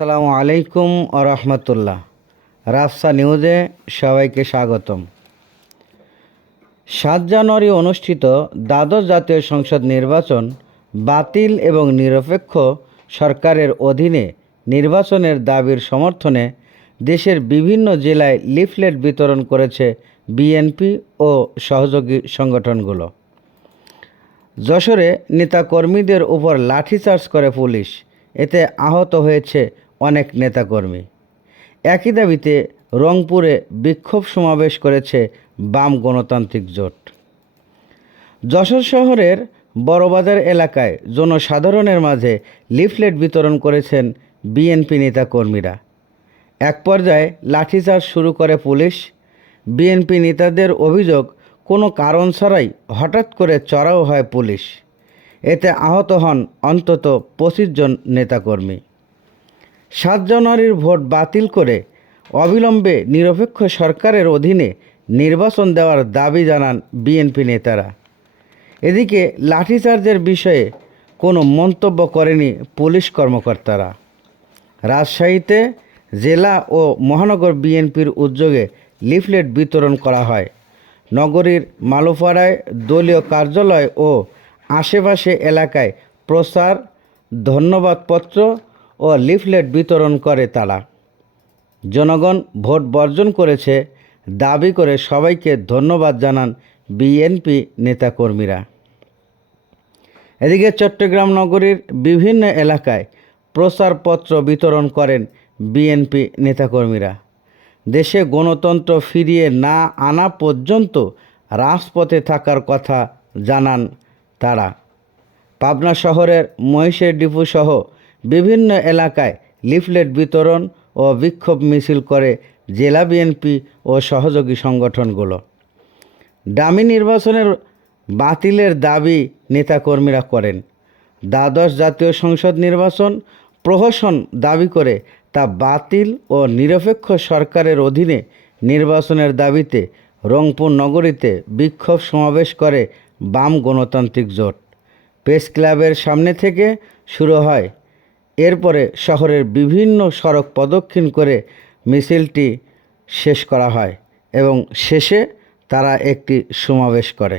আসসালামু আলাইকুম ও রহমতুল্লাহ। রাফসা নিউজে সবাইকে স্বাগতম। সাত জানুয়ারি অনুষ্ঠিত দ্বাদশ জাতীয় সংসদ নির্বাচন বাতিল এবং নিরপেক্ষ সরকারের অধীনে নির্বাচনের দাবির সমর্থনে দেশের বিভিন্ন জেলায় লিফলেট বিতরণ করেছে বিএনপি ও সহযোগী সংগঠনগুলো। যশোরে নেতাকর্মীদের উপর লাঠিচার্জ করে পুলিশ। এতে আহত হয়েছে অনেক নেতাকর্মী। একই দাবিতে রংপুরে বিক্ষোভ সমাবেশ করেছে বাম গণতান্ত্রিক জোট। যশোর শহরের বড়বাজার এলাকায় জনসাধারণের মাঝে লিফলেট বিতরণ করেছেন বিএনপি নেতাকর্মীরা। এক পর্যায়ে লাঠিচার্জ শুরু করে পুলিশ। বিএনপি নেতাদের অভিযোগ, কোনো কারণ ছাড়াই হঠাৎ করে চড়াও হয় পুলিশ। এতে আহত হন অন্তত পঁচিশ জন নেতাকর্মী। সাত জানুয়ারির ভোট বাতিল করে অবিলম্বে নিরপেক্ষ সরকারের অধীনে নির্বাচন দেওয়ার দাবি জানান বিএনপি নেতারা। এদিকে লাঠিচার্জের বিষয়ে কোনো মন্তব্য করেনি পুলিশ কর্মকর্তারা। রাজশাহীতে জেলা ও মহানগর বিএনপির উদ্যোগে লিফলেট বিতরণ করা হয়। নগরীর মালুপাড়ায় দলীয় কার্যালয় ও আশেপাশে এলাকায় প্রচার, ধন্যবাদপত্র ও লিফলেট বিতরণ করে তারা। জনগণ ভোট বর্জন করেছে, দাবি করে সবাইকে ধন্যবাদ জানান বিএনপি নেতাকর্মীরা। এদিকে চট্টগ্রাম নগরীর বিভিন্ন এলাকায় প্রচারপত্র বিতরণ করেন বিএনপি নেতাকর্মীরা। দেশে গণতন্ত্র ফিরিয়ে না আনা পর্যন্ত রাজপথে থাকার কথা জানান তারা। পাবনা শহরের মহিষের ডিপু সহ বিভিন্ন এলাকায় লিফলেট বিতরণ ও বিক্ষোভ মিছিল করে জেলা বিএনপি ও সহযোগী সংগঠনগুলো। ডামি নির্বাচনের বাতিলের দাবি নেতাকর্মীরা করেন। দ্বাদশ জাতীয় সংসদ নির্বাচন প্রহসন দাবি করে তা বাতিল ও নিরপেক্ষ সরকারের অধীনে নির্বাচনের দাবিতে রংপুর নগরীতে বিক্ষোভ সমাবেশ করে বাম গণতান্ত্রিক জোট। প্রেস ক্লাবের সামনে থেকে শুরু হয় এরপরে শহরের বিভিন্ন সড়ক প্রদক্ষিণ করে মিছিলটি শেষ করা হয় এবং শেষে তারা একটি সমাবেশ করে।